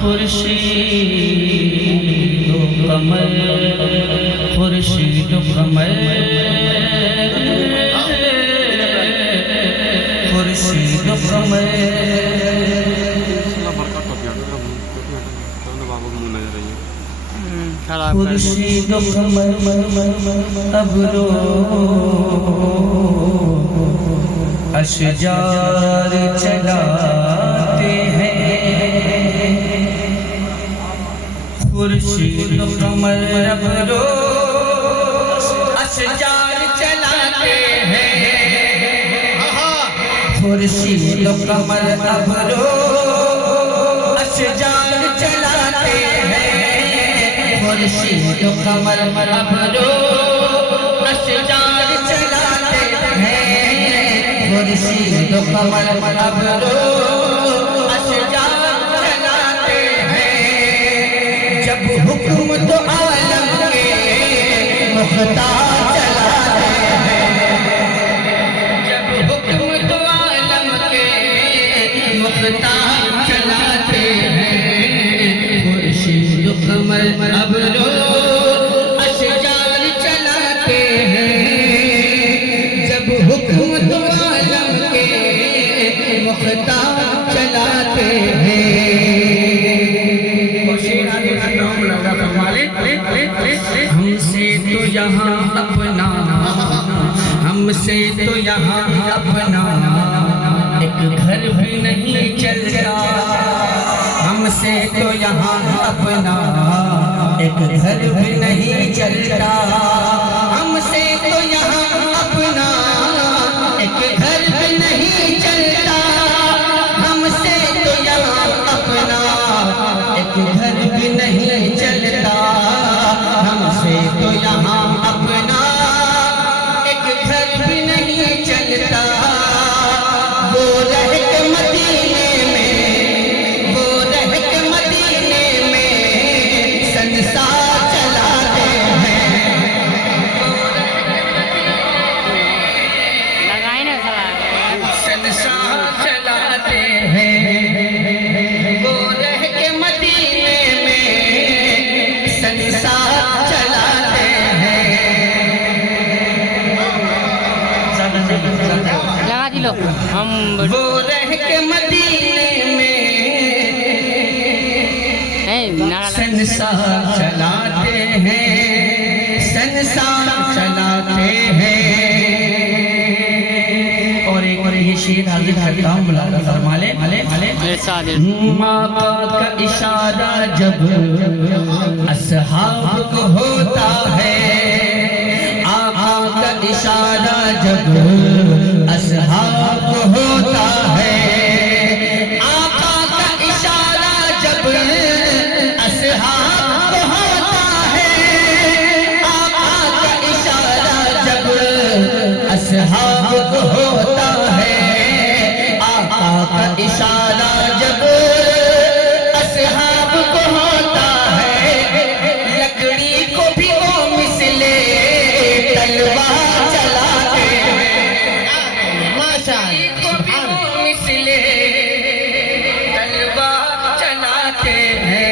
खुर्शीद कमर खुर्शीद कमर खुर्शीद कमर खुर्शीद कमर अब रो अशजार चलाते हैं खुर्शीद कमर अब रो अशजार चलाते हैं खुर्शीद कमर अब रो अशजार चलाते हैं खुर्शीद कमर अब रो अशजार चलाते हैं खुर्शीद कमर अब रो अशजार चलाते हैं जब हुक्म तो आलम के मुख्तार चलाते हैं जब हुक्म तो आलम के मुख्तार चलाते हैं खुर्शीद कमर अब रो अशजार चलाते हैं जब हुक्म तो आलम के मुख्तार चलाते हैं हमसे तो यहाँ अपना हमसे तो यहाँ अपना एक घर भी नहीं चलता हमसे तो यहाँ अपना एक घर भी नहीं चलता हमसे तो यहाँ अपना एक घर भी नहीं चलता हमसे तो यहाँ अपना एक घर भी नहीं चलता हमसे तो यहाँ अपना एक घर भी नहीं चलता वो रह के मदीने में वो रह के मदीने में संसार चलाते हैं संसार चलाते हैं वो रह के मदीने में संसार चलाते हैं लगा दिलो हम वो रह के मदीने में संसार चलाते हैं संसार चलाते हैं और एक और ये शेर हाजिर करता हूँ मुलादा फरमाले माका का इशारा जब असहाब को होता है आका का इशारा जब असहाब को होता है आका का इशारा जब असहाब को होता है आका का इशारा जब असहाब को होता है आका का इशारा जब असहाब को होता है लकड़ी को भी वो मिसले तलवार चलाते हैं को भी वो मिसले तलवार चलाते हैं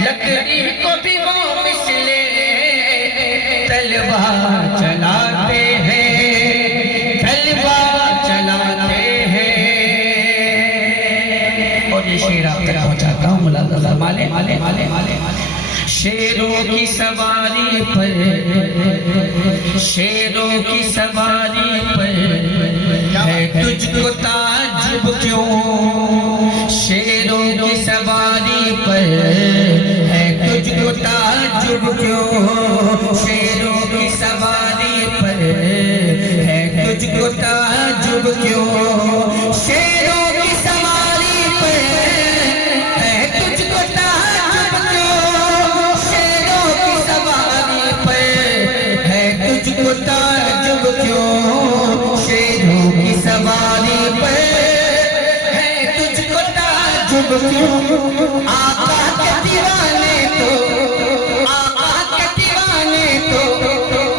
लकड़ी को भी वो मिसले तलवार चलाते हैं तलवार चलाते हैं और ये शेर आप तक पहुंचाता हूँ मुलादा फरमाले शेरों की सवारी पर शेरों की सवारी पर है तुझको ताजुब क्यों शेरों की सवारी पर है तुझको ताजुब क्यों शेरों की सवारी पर है तुझको ताजुब क्यों शेरों की सवारी पर है तुझको ताजुब क्यों शेरों की सवारी पर है तुझको ताजुब क्यों शेरों की सवारी पर है तुझको ताजुब क्यों आका के दीवाने तो आका के दीवाने तो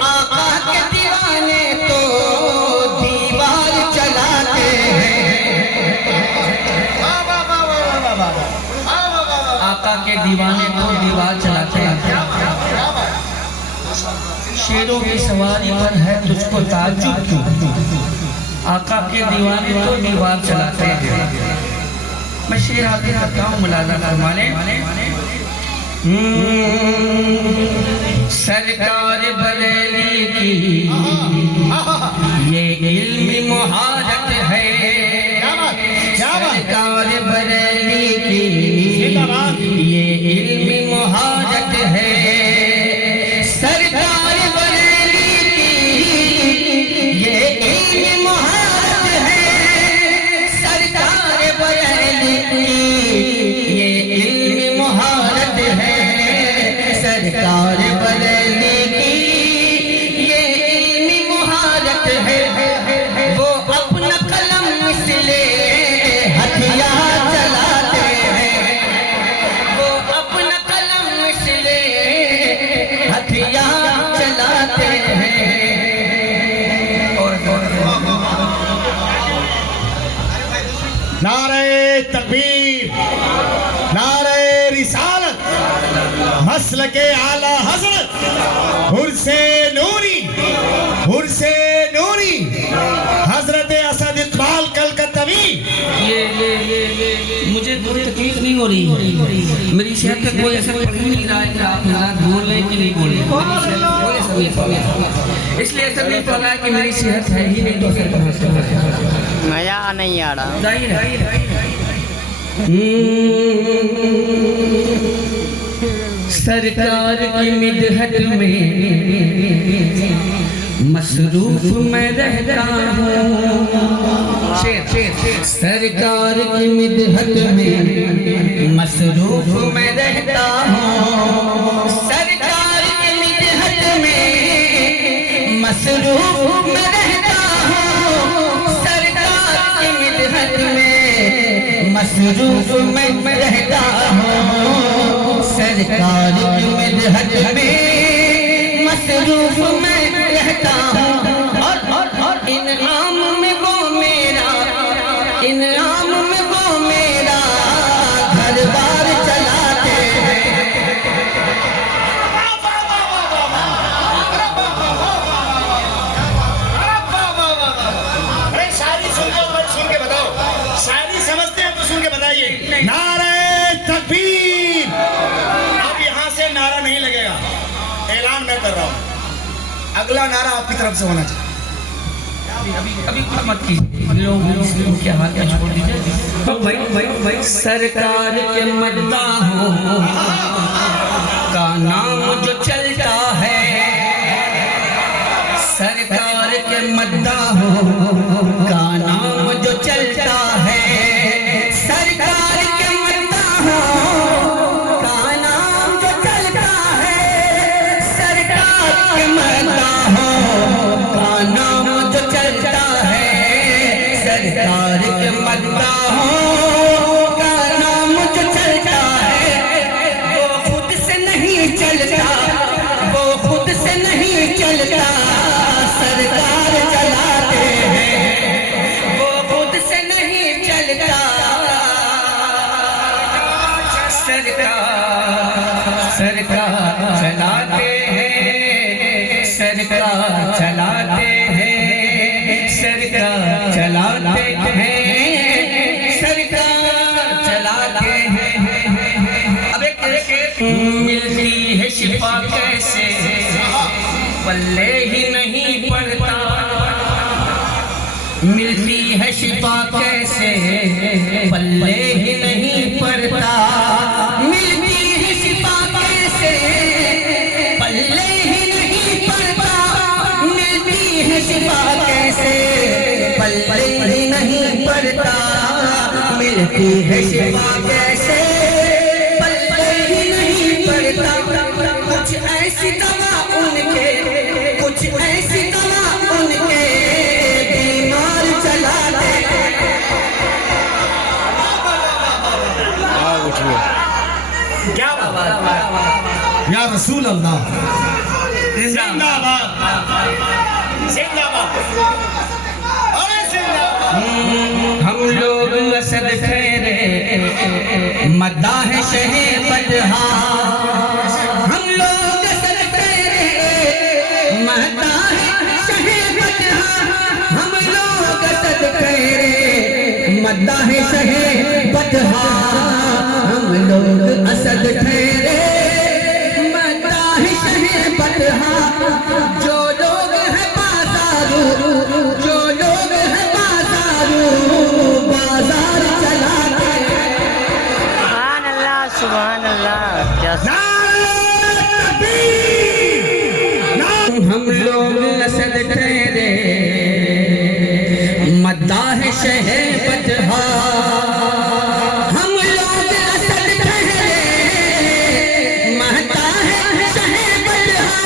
आका के दीवाने तो दीवार चलाते हैं दीवाने को दीवार चलाते हैं। शेरों की सवारी पर है तुझको ताज्जुब क्यों, आका के दीवाने को दीवार चलाते हैं। मैं शेर आगे करता हूँ, मुलाजा फरमाने। सरकार बरेली की ये इल्मी मुहारत है, सरकार बरेली की ये इल्मी मुहारत है, सरकार बरेली की ये इल्मी मुहारत है, सरकार बरेली की ये इल्मी मुहारत है, सरकार बरेली की ये इल्मी मुहारत है। वो अपना कलम मिसले हथियार चलाते हैं, वो अपना कलम मिसले हथियार चलाते हैं। नारे तकबीर, नारे रिसालत, मसलके आला हजरत हुर्से नूरी, हुर्से नूरी हजरत असद इकबाल कलकत्तवी। ये मुझे कोई तकलीफ नहीं हो रही है, मेरी सेहत का कोई असर पड़ नहीं रहा है कि आप नाराज बोल रहे हैं कि नहीं बोल रहे, इसलिए असर नहीं पड़ रहा है कि मेरी सेहत है ही नहीं तो असर कहाँ से होगा। मजा नहीं आ रहा। जाहिर है। सरकार की मिदहत में मसरूफ मैं रहता हूँ, सरकार की मिदहत में मसरूफ मैं रहता हूँ, सरकार की मिदहत में मसरूफ मैं रहता हूँ, सरकार की मिदहत में मसरूफ मैं रहता हूँ, सरकार की मिदहत में मसरूफ मैं रहता हूँ। और इनाम में वो मेरा, इनाम में वो मेरा घर बार चलाते हैं। अरे शायरी सुन के बताओ, शायरी समझते हैं तो सुन के बताइए। नारे तकबीर। अब यहाँ से नारा नहीं लगेगा, ऐलान मैं कर रहा हूँ, अगला नारा आपकी तरफ से होना चाहिए। अभी मत कीजिए, लोग क्या हाथ में छोड़ दीजिए। भाई सरकार के मद्दाहों का नाम जो चलता है, सरकार के मद्दाहों का नाम जो चलता है, सरकार के मद्दाहों का नाम जो चलता है, सरकार के मद्दाहों का नाम जो चलता है, सरकार के मद्दाहों का नाम जो चलता है, वो खुद से नहीं चलता, वो खुद से नहीं चलता, सरकार चलाते हैं, वो खुद से नहीं चलता, सरकार चलाते हैं, सरकार चलाते हैं, सरकार चलाते हैं, सरकार चलाते हैं। अब एक मिलती है शिफा कैसे, पल्ले ही नहीं पड़ता, मिलती है शिफा कैसे, पल्ले ही नहीं पड़ता, मिलती है शिफा कैसे, पल्ले ही नहीं पड़ता, मिलती है शिफा कैसे, पल्ले ही नहीं पड़ता, मिलती है शिफा कैसे, पल्ले ही नहीं पड़ता। कुछ ऐसी दवा उनके, कुछ ऐसी दवा उनके बीमार चलाते हैं। क्या बात, या रसूल अल्लाह, जिंदाबाद, जिंदाबाद, अरे जिंदाबाद। हम लोग असद ठहरे मद्दाह शहे बदहा हम लोग असद तेरे मद्दाह शहे बदहा हम लोग असद तेरे मद्दाह शहे बदहा हम लोग असद ठहरे मद्दाह शहे बदहा जो लोग हैं बाजारू जो लोग हैं बाजारू बाजार चलाते सुभान अल्लाह क्या हम लोग असद ठहरे मद्दाह शहे बदहा हम लोग असद ठहरे मद्दाह शहे बदहा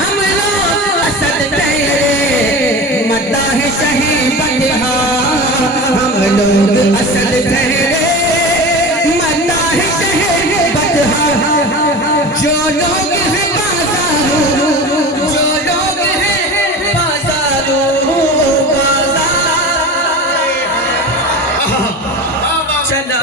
हम लोग असद ठहरे मद्दाह शहे बदहा हम लोग असद ठहरे मद्दाह शहे बदहा जो लोग हैं बाजारू जो लोग हैं बाजारू बाजार चला